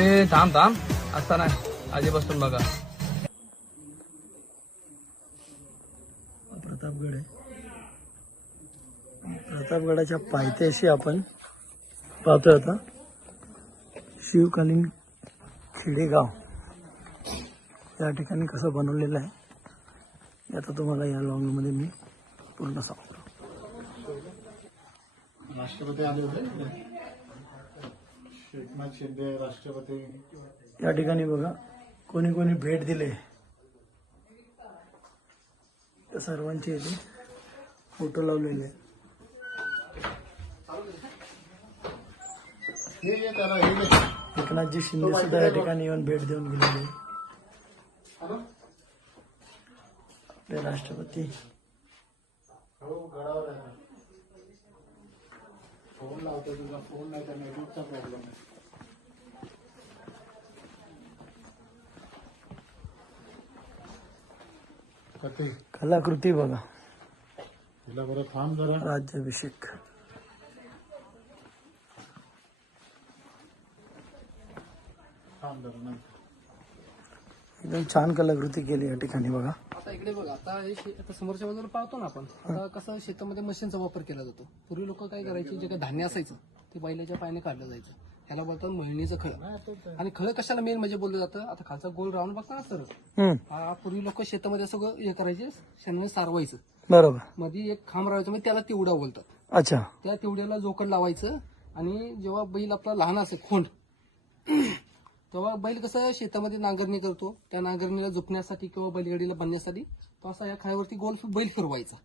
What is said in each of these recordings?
थांब थांब असता नाही आधी बसून बघा. प्रतापगड आहे. प्रतापगडाच्या पायथ्याशी आपण पाहतोय आता शिवकालीन खेडेगाव या ठिकाणी कसं बनवलेलं आहे हे आता तुम्हाला या लॉंग मध्ये मी पूर्ण सांगतो. राष्ट्रपती आले होते. एकनाथ शिंदे राष्ट्रपती. या ठिकाणी बघा कोणी कोणी भेट दिले त्या सर्वांचे इथे फोटो लावलेले आहेत. एकनाथजी शिंदे सुद्धा या ठिकाणी येऊन भेट देऊन गेलेले. आपले राष्ट्रपती फोन लावतो तुझा फोन नाही तर नेटवर्कचा प्रॉब्लेम आहे. कलाकृती बघा. तिला बरं थांब जरा. राज्याभिषेक थांब जरा नाही. एकदम छान कलाकृती केली या ठिकाणी बघा. आता इकडे बघा आता आता समोरच्या बाजूला पाहतो ना आपण. आता कसं शेतामध्ये मशीनचा वापर केला जातो. पूर्वी लोक काय करायचे जे काही धान्य असायचं ते बैलाच्या पायाने काढलं जायचं. त्याला बोलतात मळणीचं खळ. आणि खळ कशाला मेन म्हणजे बोललं जातं. आता खालचा गोल राऊंड बघता ना सर. हा पूर्वी लोक शेतामध्ये सगळं हे करायचे शेणाने सारवायचं. बरोबर. मध्ये एक खांब राहायचं म्हणजे त्याला तिवडा बोलतात. अच्छा. त्या तिवड्याला जोकड लावायचं आणि जेव्हा बैल आपला लहान असेल खोंड तेव्हा बैल कसं शेतामध्ये नांगरणी करतो. त्या नांगरणीला झुपण्यासाठी किंवा बैलगाडीला बांधण्यासाठी तो असा या खायावरती गोल बैल फिरवायचा.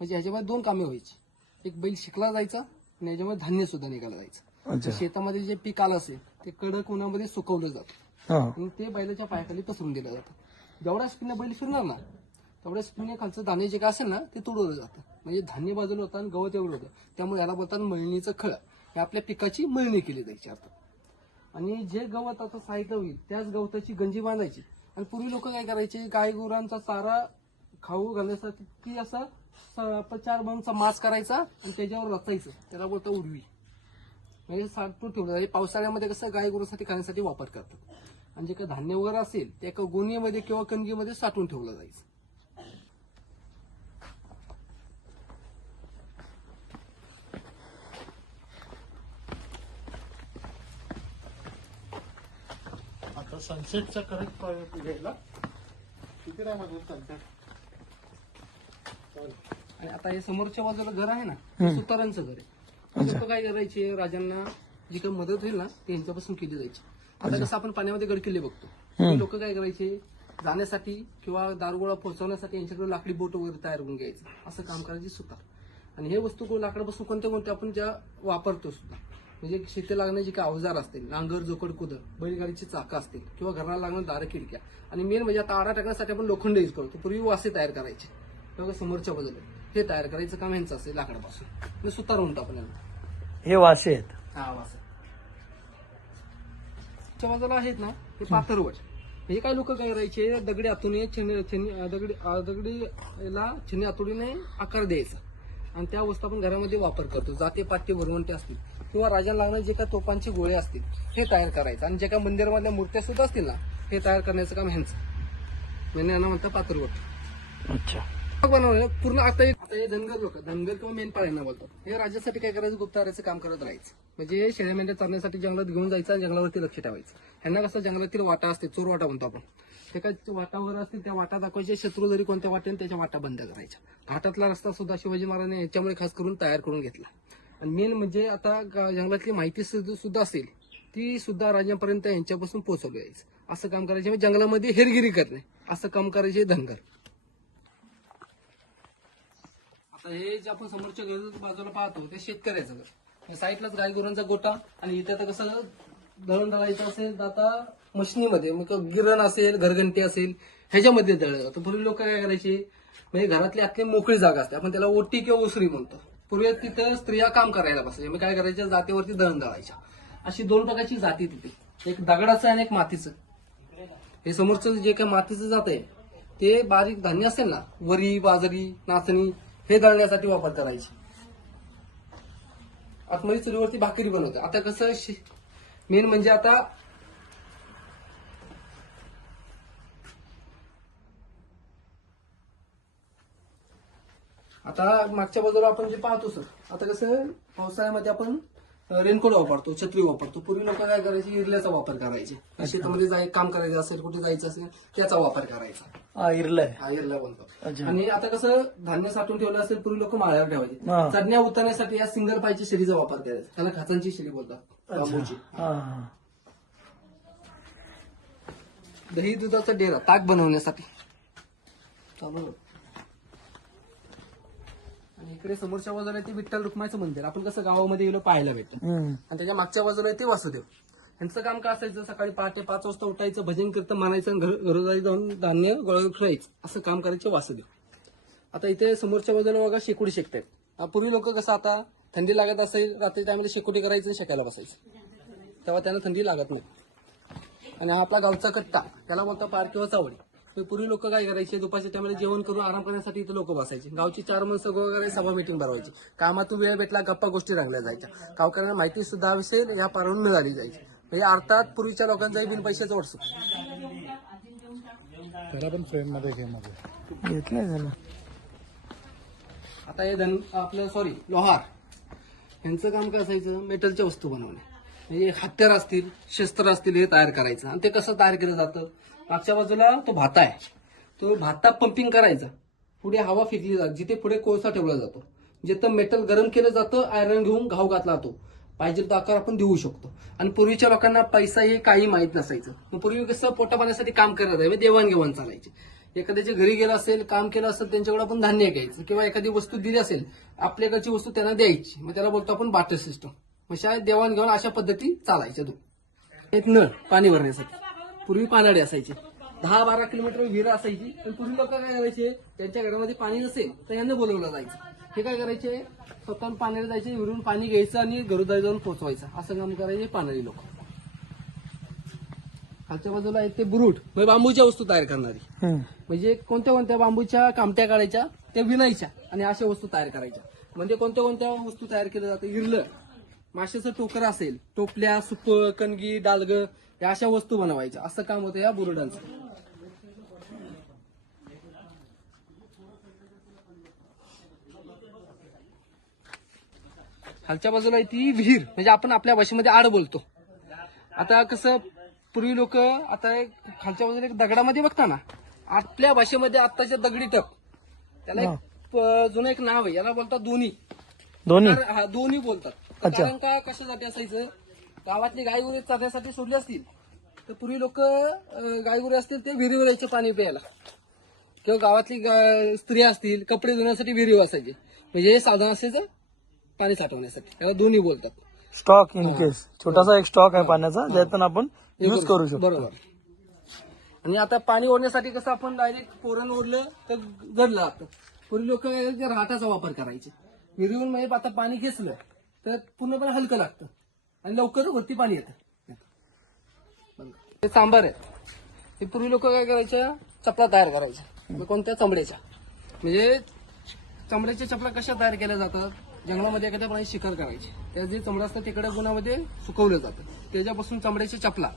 म्हणजे ह्याच्यामध्ये दोन कामे व्हायची. एक बैल शिकला जायचा आणि ह्याच्यामध्ये धान्य सुद्धा निघाला जायचं. शेतामध्ये जे पीक आलं असेल ते कडक उन्हामध्ये सुकवलं जातं आणि ते बैलाच्या पायाखाली पसरून दिलं जातं. जेवढ्या स्पीडने बैल फिरणार ना तेवढ्या स्पीडने खालचं धान्य जे काय असेल ना ते तुडवलं जातं. म्हणजे धान्य बाजूला होतं आणि गवत एवढं होतं. त्यामुळे याला बोलतात मळणीचं खळ. हे आपल्या पिकाची मळणी केली जायची अर्थात. आणि जे गवत आता साहित्य होईल त्याच गवताची गंजी बांधायची. आणि पूर्वी लोक काय करायचे गाय गुरांचा चारा खाऊ घालण्यासाठी असा 4 बांचा मास करायचा आणि त्याच्यावर रचायचं. त्याला बोलतं उडवी. म्हणजे साठवून ठेवलं. पावसाळ्यामध्ये कसं गाय गुरांसाठी खाण्यासाठी वापर करतात. आणि जे काही धान्य वगैरे असेल ते एका गोणीमध्ये किंवा कणगीमध्ये साठवून ठेवलं जायचं. आता सनसेटचा करेक्ट घ्यायला किती नाही मध्ये सनसेट. आणि आता हे समोरच्या बाजूला घर आहे ना हे सुतारांचं घर आहे. लोक काय करायचे राजांना जी काही मदत होईल ना ते यांच्यापासून केली जायची. आता कसं आपण पाण्यामध्ये गडकिल्ले बघतो. लोक काय करायचे जाण्यासाठी किंवा दारुगोळा पोहोचवण्यासाठी यांच्याकडे लाकडी बोट वगैरे तयार करून घ्यायचं. असं काम करायचे सुतार. आणि हे वस्तू लाकडापासून कोणत्या कोणत्या आपण ज्या वापरतो सुद्धा म्हणजे शेती लागणारे जे काही अवजार असतील नांगर जोकड कुदळ बैलगाडीची चाकं असतील किंवा घराला लागणार दारं खिडक्या आणि मेन म्हणजे आता आडा टाकण्यासाठी आपण लोखंड यूज करतो. पूर्वी वासे तयार करायचे तेव्हा समोरच्या बाजूला हे तयार करायचं काम यांचं असेल लाकडापासून म्हणजे सुतार म्हणतो आपण यांना. हे वासे आहेत. हा वासे बाजूला आहेत ना ते पाथरवट. हे काय लोक काय करायचे दगडी हातून दगडीला छन्नी हातोडीने आकार द्यायचा आणि त्या वस्तू आपण घरामध्ये वापर करतो. जाते पाट्टे भरवंटे असतील किंवा राजाला लागणारे जे काही तोफांचे गोळे असतील हे तयार करायचं. आणि जे काही मंदिरामधल्या मूर्त्या सुद्धा असतील ना हे तयार करण्याचं काम ह्यांचं म्हणजे यांना म्हणतात पाथरवट. अच्छा. बनवलं पूर्ण. आता हे धनगर लोक धनगर किंवा मेनपाळ यांना बोलतात. हे राज्यासाठी काय करायचं गुप्तहाराचं काम करत राहायचं. म्हणजे शेळ्या मेंढ्या चालण्यासाठी जंगलात घेऊन जायचं आणि जंगलावरती लक्ष ठेवायचं. ह्यांना कसं जंगलातील वाटा असते चोर वाटा म्हणतो आपण. ते काय वाटावर असतील त्या वाटा दाखवायचे. शत्रू जरी कोणत्या वाटेने त्याच्या वाटा बंद करायच्या. घाटातला रस्ता सुद्धा शिवाजी महाराजांनी याच्यामुळे खास करून तयार करून घेतला. आणि मेन म्हणजे आता जंगलातली माहिती सुद्धा असेल ती सुद्धा राजांपर्यंत यांच्यापासून पोहोचवली जायचं. असं काम करायचे. म्हणजे जंगलामध्ये हेरगिरी करणे असं काम करायचे धनगर. आता हे जे आपण समोरच्या घर बाजूला पाहतो ते शेतकऱ्याचं घर. साईडलाच गाय गुरांचा गोटा आणि इथे आता कसं दळण दळायचं असेल तर आता मशिनीमध्ये मग गिरण असेल घरघंटी असेल ह्याच्यामध्ये दळलं जातं. पूर्वी लोक काय करायचे म्हणजे घरातली आतली मोकळी जागा असते आपण त्याला ओटी किंवा ओसरी म्हणतो. पूर्वी तिथं स्त्रिया काम करायला बसायच्या. मग काय करायच्या जातीवरती दळण दळायच्या. अशी 2 प्रकारची जाती तिथे. एक दगडाचं आणि एक मातीचं. हे समोरचं जे काही मातीचं जात आहे ते बारीक धान्य असेल ना वरी बाजरी नाचणी हे दळण्यासाठी वापर करायचे. आतमध्ये चुलीवरती भाकरी बनवते. आता कसं मेन म्हणजे आता आता मागच्या बाजूला आपण जे पाहतो सर, आता कसं पावसाळ्यामध्ये आपण रेनकोट वापरतो, छत्री वापरतो. पूर्वी लोक काय करायचे, इरल्याचा वापर करायचे. शेतामध्ये काम करायचं असेल, कुठे जायचं असेल त्याचा वापर करायचा. हा इरलाय. हा इरला बनतो. अच्छा. आणि आता कसं धान्य साठवून ठेवलं असेल, पूर्वी लोक माळ्यावर ठेवायचे. हा. चढण्या उतरण्यासाठी या सिंगल पायची शेरीचा वापर करायचा. त्याला खाचांची शेरी बोलतात, बांबूची. हा हा. दही दुधाचा डेरा ताक बनवण्यासाठी. आणि इकडे समोरच्या बाजूला ते विठ्ठल रुक्माईचं मंदिर आपण कसं गावामध्ये गेलो पाहायला भेटतं. आणि त्याच्या मागच्या बाजूला ते वासुदेव. यांचं काम काय असायचं, सकाळी पहाटे 5 वाजता उठायचं, भजन कीर्तन म्हणायचं आणि घरोदारी जाऊन धान्य गोळा फिरायचं, असं काम करायचे वासुदेव. आता इथे समोरच्या बाजूला बघा शेकोटी शेकतायत. पूर्वी लोक कसं आता थंडी लागत असेल, रात्री टायमध्ये शेकोटी करायचं आणि शेकायला बसायचं, तेव्हा त्यांना थंडी लागत नाही. आणि हा आपला गावचा कट्टा, त्याला बोलता पार किंवा चावडी. पूर्वी लोक काय करायचे, दुपारच्या टायमाला जेवण करून आराम करण्यासाठी इथे लोक बसायचे. गावची 4 माणसं वगैरे सभा मिटिंग भरवायची. कामातून वेळ भेटला, गप्पा गोष्टी रंगल्या जायच्या. गावकऱ्यांना माहिती सुद्धा असेल या पारावरून मिळाली जायची. म्हणजे अर्थात पूर्वीच्या लोकांचाही बिन पैशाचं वर्ष. त्याला पण फ्रेम मध्ये घे मध्ये घेतलंय झालं. आता हे लोहार यांचं काम काय असायचं, मेटलच्या वस्तू बनवणे. म्हणजे हत्यार असतील, शस्त्र असतील, हे तयार करायचं. आणि ते कसं तयार केलं जातं, मागच्या बाजूला तो भाता आहे, तो भाता पंपिंग करायचा, पुढे हवा फेकली जाते, जिथे पुढे कोळसा ठेवला जातो, जिथं मेटल गरम केलं जातं, आयरन घेऊन घाव घातला जातो, पाहिजे तो आकार आपण देऊ शकतो. आणि पूर्वीच्या लोकांना पैसा हे काही माहित नसायचं. मग पूर्वी कसं पोटा पाण्यासाठी काम करत आहे, देवाणघेवाण चालायची. एखाद्याच्या घरी गेलं असेल, काम केलं असेल, त्यांच्याकडे आपण धान्य घ्यायचं किंवा एखादी वस्तू दिली असेल, आपल्याकडची वस्तू त्यांना द्यायची. मग त्याला बोलतो आपण बाटर सिस्टम. मग शाळेत देवाणघेवाण अशा पद्धती चालायच्या. एक नळ पाणी भरण्यासाठी. पूर्वी पानाडे असायचे, 10-12 किलोमीटर विहीर असायची. पण पूर्वी लोक काय करायचे, त्यांच्या घरामध्ये पाणी नसेल तर यांना बोलवलं जायचं. हे काय करायचे, स्वतःहून पाण्याला जायचे, विहिरून पाणी घ्यायचं आणि घरोदारी जाऊन पोहोचवायचं, असं काम करायचे पानाडी लोक. खालच्या बाजूला आहेत ते बुरुट, म्हणजे बांबूच्या वस्तू तयार करणारी. म्हणजे कोणत्या कोणत्या बांबूच्या कामट्या काढायच्या, त्या विणायच्या आणि अशा वस्तू तयार करायच्या. म्हणजे कोणत्या कोणत्या वस्तू तयार केल्या जातात, इरलं, माशाचं टोकर असेल, टोपल्या, सुप, कणगी, डालगं, या अशा वस्तू बनवायच्या. असं काम होतं या बुरुडांचं. खालच्या बाजूला ती विहीर, म्हणजे आपण आपल्या भाषेमध्ये आड बोलतो. आता कसं पूर्वी लोक, आता खालच्या बाजूला एक दगडामध्ये बघता ना, आपल्या भाषेमध्ये आत्ताच्या दगडी टप, त्याला एक जुनं एक नाव आहे, याला बोलतात दोन्ही. हा, दोन्ही बोलतात. कारण का, कशासाठी असायचं, गावातली गायगुरे चरण्यासाठी सोडली असतील तर पूर्वी लोक गायगुरे असतील ते विहिरीवर यायचे पाणी प्यायला, किंवा गावातली स्त्रिया असतील कपडे धुण्यासाठी विहिरीवर असायचे. म्हणजे हे साधन असायचं पाणी साठवण्यासाठी, त्याला दोन्ही बोलतात. स्टॉक इन केस, छोटासा एक स्टॉक आहे पाण्याचा, ज्यातून आपण युज करू शकतो. बरोबर. आणि आता पाणी ओढण्यासाठी कसं आपण डायरेक्ट पोरण ओढलं तर जडलं जातं. पूर्वी लोक राहटाचा वापर करायचे. विहिरीहून म्हणजे आता पाणी घेतलं तर पूर्णपणे हलकं लागतं आणि लवकर वरती पाणी येतं. ते सांबार आहे, ते पूर्वी लोक काय करायच्या, चपला तयार करायच्या. कोणत्या, चमड्याच्या. म्हणजे चमड्याच्या चपला कशा तयार केल्या जातात, जंगलामध्ये एखाद्या प्राणी शिकार करायची, त्या जे चमडा असतं तिकडे गुणामध्ये सुकवलं जातं, त्याच्यापासून चमड्याच्या चपला.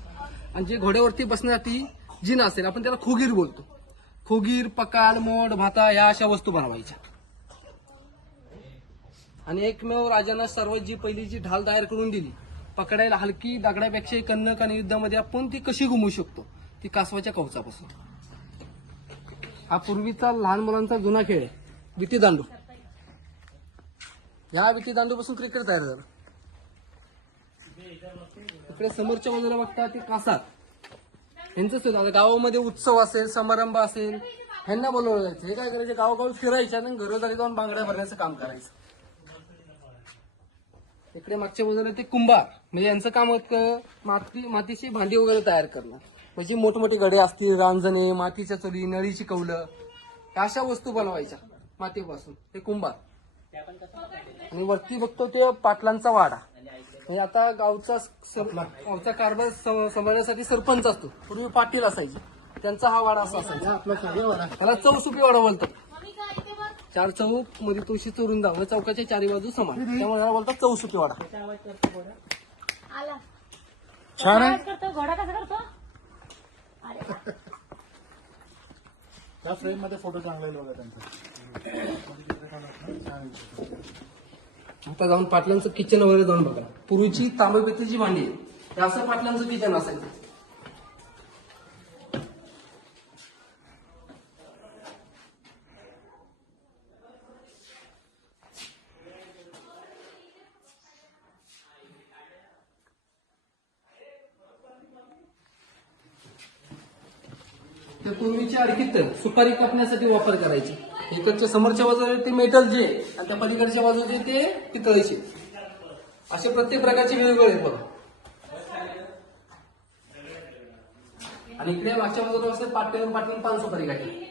आणि जे घोड्यावरती बसण्यासाठी जिन असेल, आपण त्याला खोगीर बोलतो. खोगीर, पकाल, मोड, भाता या अशा वस्तू बनवायच्या. आणि एकमेव राजांना सर्वात जी पहिली जी ढाल तयार करून दिली, पकडायला हलकी, दगडापेक्षा कन्नक, आणि युद्धामध्ये आपण ती कशी घुमू शकतो, ती कासवाच्या कवचापासून. हा पूर्वीचा लहान मुलांचा जुना खेळ आहे, विटीदांडू. या विटीदांडूपासून क्रिकेट तयार झालं. इकडे समोरच्या बाजूला बघता ते कासार, यांचं सुद्धा गावामध्ये उत्सव असेल, समारंभ असेल, ह्यांना बोलवलं जायचं. हे काय करायचे, गावोगावी फिरायच्या आणि घरोदारी जाऊन बांगड्या भरण्याचं काम करायचं. इकडे मागच्या बाजूला ते कुंभार, म्हणजे यांचं काम होतं मातीची भांडी वगैरे तयार करणं. म्हणजे मोठमोठे गडे असतील, रांजणे, मातीच्या चुली, नळीची कौलं, अशा वस्तू बनवायच्या मातीपासून, ते कुंभार. आणि वरती बघतो ते पाटलांचा वाडा, म्हणजे आता गावचा कारभार सांभाळण्यासाठी सरपंच असतो. पूर्वी पाटील असायचे, त्यांचा हा वाडा असा असायचा. त्याला चौसुपी वाडा बोलतात. 4 चौक मध्ये तुळशी चोरून जावं, चौकाच्या 4 बाजू समान, त्यामुळे त्याला बोलतात चौसुपी वाडा. छान आहे. घोडा कसा करतो? त्या फ्रेम मध्ये फोटो चांगला येईल बघा त्यांचा. आता जाऊन पाटलांचं किचन वगैरे जाऊन बघा. पूर्वीची तांबे पितळेची भांडी आहे. हे असं पाटलांचं किचन असायचं. ते पूर्वीची अर्कित सुपारी कापण्यासाठी वापर करायचे. इकडच्या समोरच्या बाजूला ते मेटलचे आणि त्या पलीकडच्या बाजूचे ते पितळेचे. असे प्रत्येक प्रकारचे वेगवेगळे आहेत बघा. आणि इकडे मागच्या बाजूला असते पाटील पान सुपारी काठी.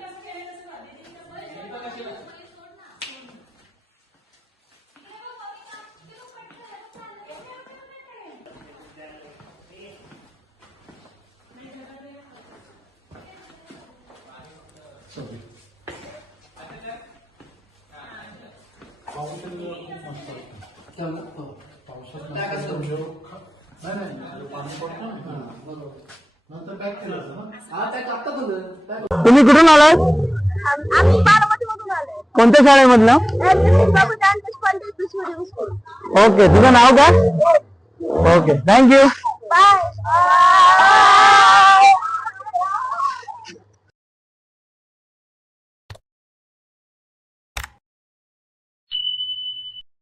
नंतर पॅक केलं असं ना. हा, त्या कापतात ना. तुम्ही कुठून आलाय? आम्ही बारामतीमधून आलोय. कोणत्या शाळेमधलं? बाय. ओके, तुझं नाव काय? Okay, thank you.